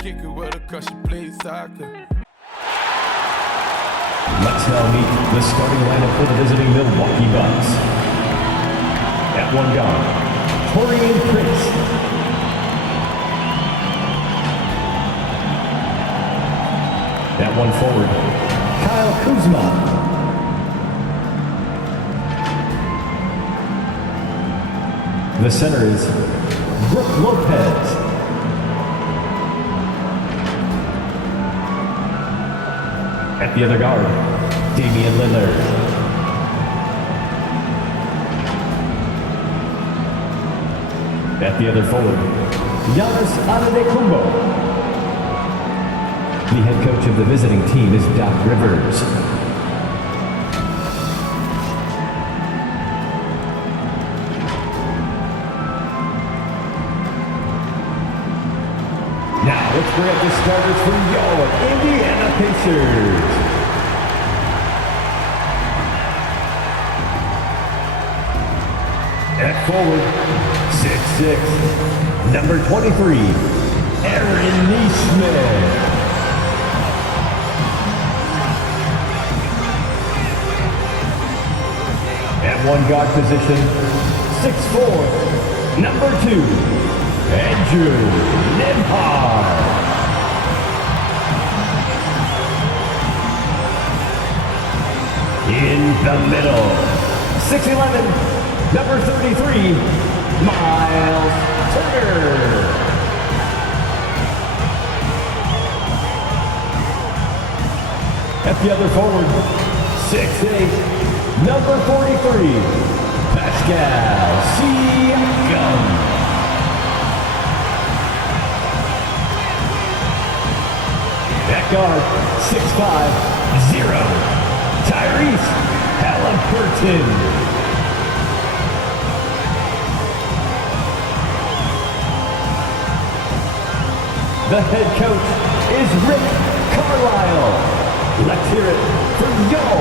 kick it with her cause she plays soccer. Let's now meet the starting lineup for the visiting Milwaukee Bucks. At one guard, Torian Prince. At one forward, Kyle Kuzma. The center is Brook Lopez. At the other guard, Damian Lillard. At the other forward, Giannis Antetokounmpo. The head coach of the visiting team is Doc Rivers. Now let's bring up the starters for your Indiana Pacers. At forward, 6'6", number 23, Aaron Nesmith. At one guard position, 6'4", number 2, Andrew Nembhard. In the middle, 6'11", number 33, Miles Turner. At the other forward, 6'8", number 43, Pascal Siakam. At guard, 6'5", 0, Tyrese Halliburton. The head coach is Rick Carlisle. Let's hear it for your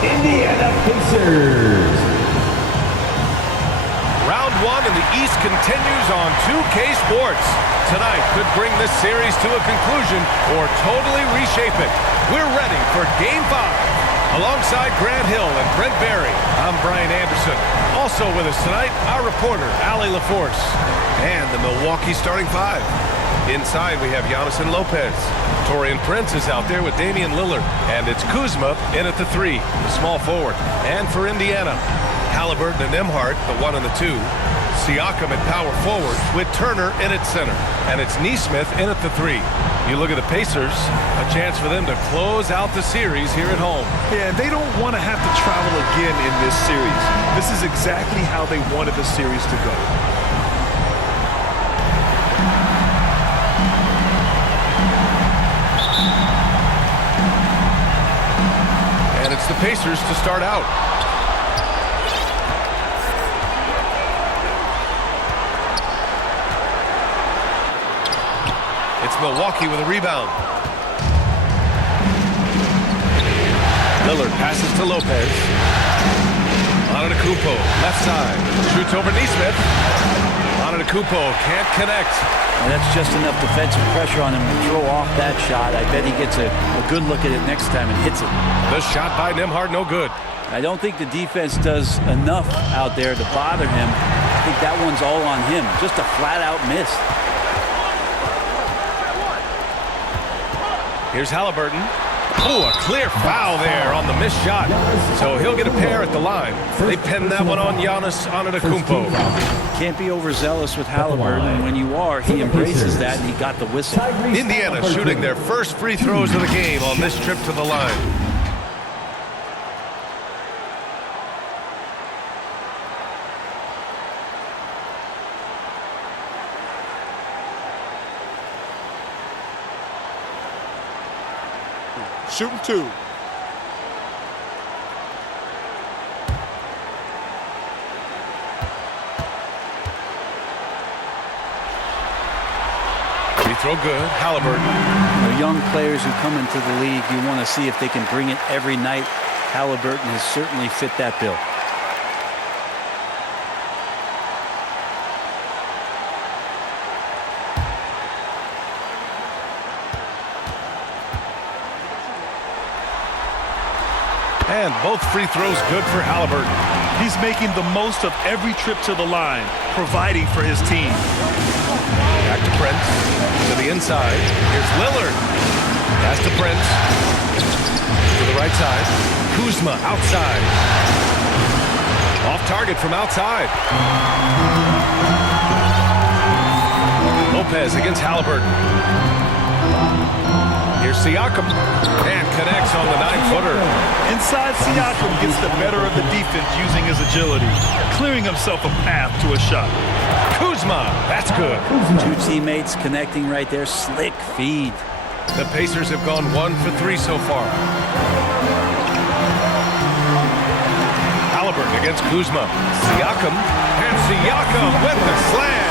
Indiana Pacers. Round one in the East continues on 2K Sports. Tonight could bring this series to a conclusion or totally reshape it. We're ready for Game 5. Alongside Grant Hill and Brent Barry, I'm Brian Anderson. Also with us tonight, our reporter, Allie LaForce. And the Milwaukee starting five. Inside, we have Giannis and Lopez. Torian Prince is out there with Damian Lillard. And it's Kuzma in at the 3, the small forward. And for Indiana, Halliburton and Nembhard, the 1 and the 2. Siakam at power forward with Turner in at center. And it's Nesmith in at the 3. You look at the Pacers, a chance for them to close out the series here at home. Yeah, they don't want to have to travel again in this series. This is exactly how they wanted the series to go. And it's the Pacers to start out. It's Milwaukee with a rebound. Lillard passes to Lopez. Antetokounmpo, left side. Shoots over Nesmith. Antetokounmpo can't connect. And that's just enough defensive pressure on him to throw off that shot. I bet he gets a good look at it next time and hits it. The shot by Nembhard, no good. I don't think the defense does enough out there to bother him. I think that one's all on him. Just a flat-out miss. Here's Halliburton. Oh, a clear foul there on the missed shot. So he'll get a pair at the line. They pinned that one on Giannis Antetokounmpo. Can't be overzealous with Halliburton. When you are, he embraces that, and he got the whistle. Indiana shooting their first free throws of the game on this trip to the line. Shooting 2. Free throw good. Halliburton. Young players who come into the league, you want to see if they can bring it every night. Halliburton has certainly fit that bill. And both free throws good for Halliburton. He's making the most of every trip to the line, providing for his team. Back to Prince, to the inside. Here's Lillard. Pass to Prince. To the right side. Kuzma outside. Off target from outside. Lopez against Halliburton. Here's Siakam. And connects on the 9-footer. Inside, Siakam gets the better of the defense using his agility, clearing himself a path to a shot. Kuzma, that's good. Two teammates connecting right there. Slick feed. The Pacers have gone 1 for 3 so far. Halliburton against Kuzma. Siakam. And Siakam with the slam.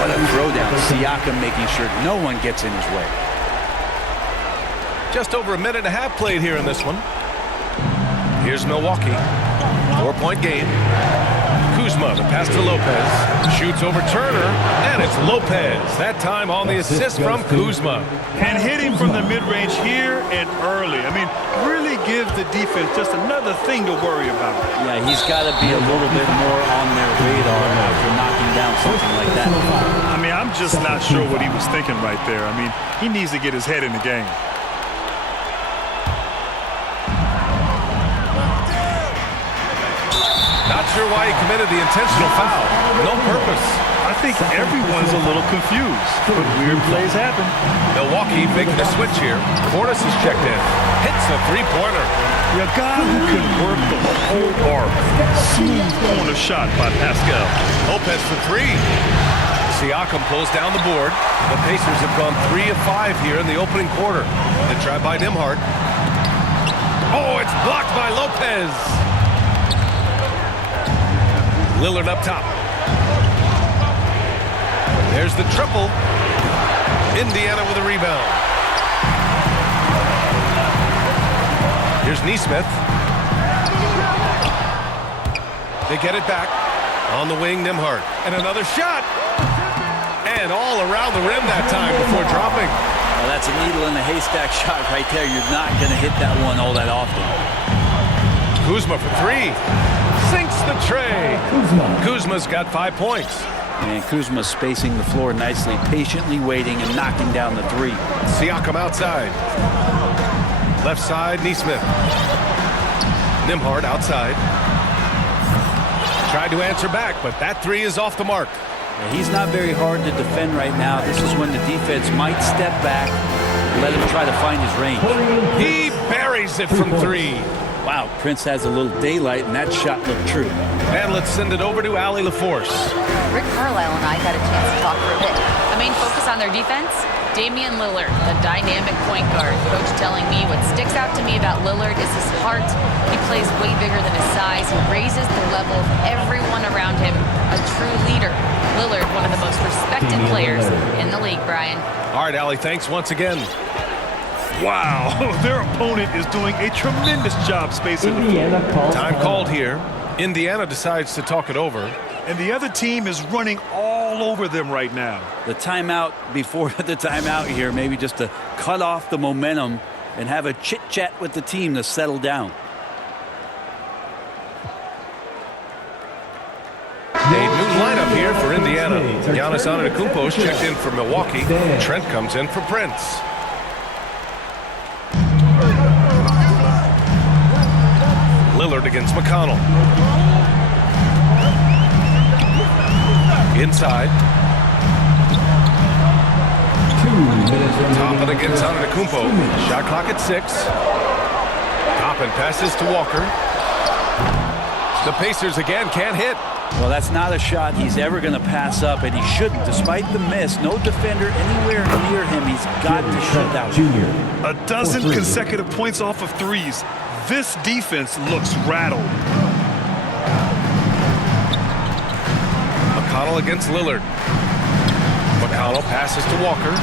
What a throwdown. Siakam making sure no one gets in his way. Just over a minute and a half played here in this one. Here's Milwaukee. 4-point game. Kuzma, the pass to Lopez. Shoots over Turner, and it's Lopez. That time on the assist from Kuzma. And hitting from the mid-range here and early. I mean, really give the defense just another thing to worry about. Yeah, he's got to be a little bit more on their radar after knocking down something like that. I mean, I'm just not sure what he was thinking right there. I mean, he needs to get his head in the game. Not sure why he committed the intentional foul. No purpose. I think everyone's a little confused, but weird plays happen. Milwaukee making a switch here. Portis is checked in. Hits the three-pointer. A guy who can work the whole arc. Smooth corner shot by Pascal. Lopez for 3. Siakam pulls down the board. The Pacers have gone 3 of 5 here in the opening quarter. The try by Nembhard. Oh, it's blocked by Lopez. Lillard up top. There's the triple. Indiana with a rebound. Here's Nesmith. They get it back. On the wing, Nembhard. And another shot. And all around the rim that time before dropping. Well, that's a needle in a haystack shot right there. You're not going to hit that one all that often. Kuzma for 3. Sinks the tray. Kuzma's got 5 points. And Kuzma spacing the floor nicely, patiently waiting and knocking down the 3. Siakam outside. Left side, Nesmith. Nembhard outside. Tried to answer back, but that 3 is off the mark. Yeah, he's not very hard to defend right now. This is when the defense might step back, let him try to find his range. He buries it from 3. Wow, Prince has a little daylight, and that shot looked true. And let's send it over to Allie LaForce. Rick Carlisle and I got a chance to talk for a bit. The main focus on their defense? Damian Lillard, the dynamic point guard. Coach telling me what sticks out to me about Lillard is his heart. He plays way bigger than his size. He raises the level of everyone around him. A true leader. Lillard, one of the most respected players in the league, Brian. All right, Allie, thanks once again. Wow, their opponent is doing a tremendous job spacing. Time called here. Indiana decides to talk it over. And the other team is running all over them right now. The timeout before the timeout here, maybe just to cut off the momentum and have a chit-chat with the team to settle down. A new lineup here for Indiana. Giannis Antetokounmpo is checked in for Milwaukee. Trent comes in for Prince. Lillard against McConnell. Inside. Toppin against Antetokounmpo. Shot clock at 6. Toppin passes to Walker. The Pacers again can't hit. Well, that's not a shot he's ever going to pass up, and he shouldn't. Despite the miss, no defender anywhere near him. He's got to shoot that one. A dozen consecutive points off of threes. This defense looks rattled. McConnell against Lillard. McConnell passes to Walker.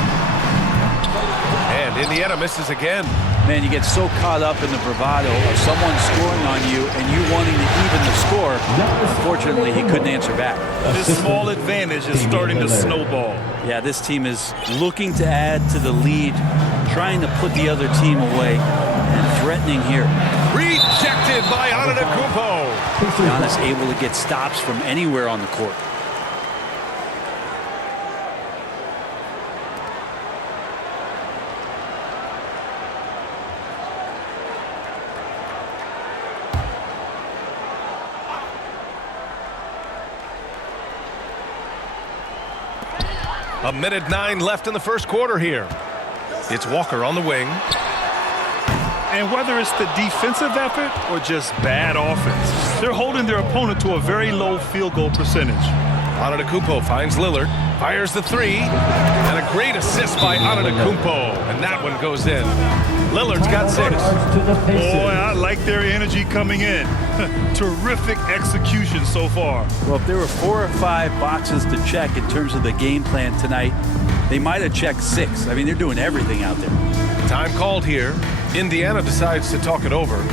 And Indiana misses again. Man, you get so caught up in the bravado of someone scoring on you and you wanting to even the score. Unfortunately, he couldn't answer back. This small advantage is starting to snowball. Yeah, this team is looking to add to the lead, trying to put the other team away, and threatening here. Rejected by Antetokounmpo. Giannis able to get stops from anywhere on the court. A minute 9 left in the first quarter here. It's Walker on the wing. And whether it's the defensive effort or just bad offense, they're holding their opponent to a very low field goal percentage. Antetokounmpo finds Lillard, fires the three, and a great assist by Antetokounmpo, and that one goes in. Lillard's got 6. Boy, I like their energy coming in. Terrific execution so far. Well, if there were 4 or 5 boxes to check in terms of the game plan tonight, they might have checked 6. I mean, they're doing everything out there. Time called here. Indiana decides to talk it over.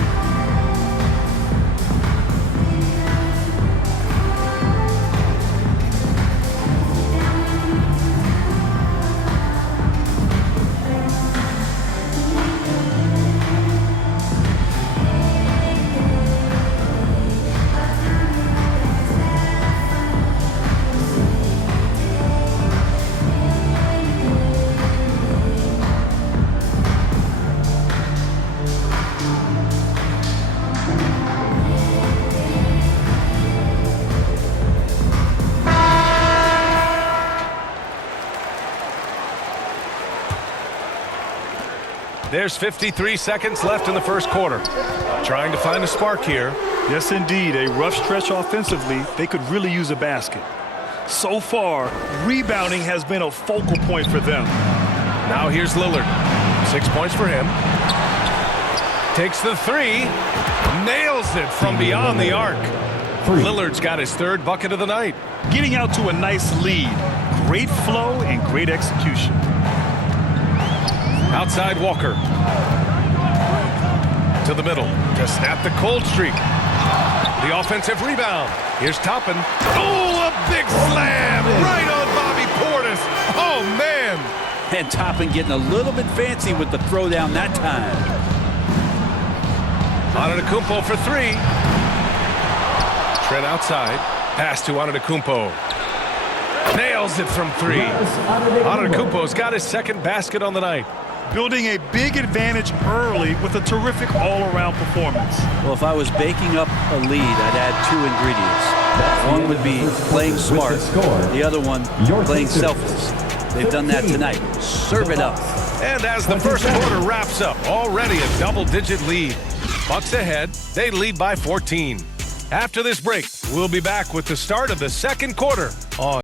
There's 53 seconds left in the first quarter. Trying to find a spark here. Yes, indeed. A rough stretch offensively. They could really use a basket. So far, rebounding has been a focal point for them. Now here's Lillard. 6 points for him. Takes the three. Nails it from beyond the arc. Lillard's got his 3rd bucket of the night. Getting out to a nice lead. Great flow and great execution. Outside Walker. To the middle to snap the cold streak. The offensive rebound. Here's Toppin. Oh, a big slam right on Bobby Portis. Oh, man. And Toppin getting a little bit fancy with the throwdown that time. Antetokounmpo for 3. Trent outside. Pass to Antetokounmpo. Nails it from 3. Antetokounmpo's got his 2nd basket on the night. Building a big advantage early with a terrific all-around performance. Well, if I was baking up a lead, I'd add 2 ingredients. One would be playing smart. The other one, playing selfless. They've done that tonight. Serve it up. And as the first quarter wraps up, already a double-digit lead. Bucks ahead. They lead by 14. After this break, we'll be back with the start of the second quarter on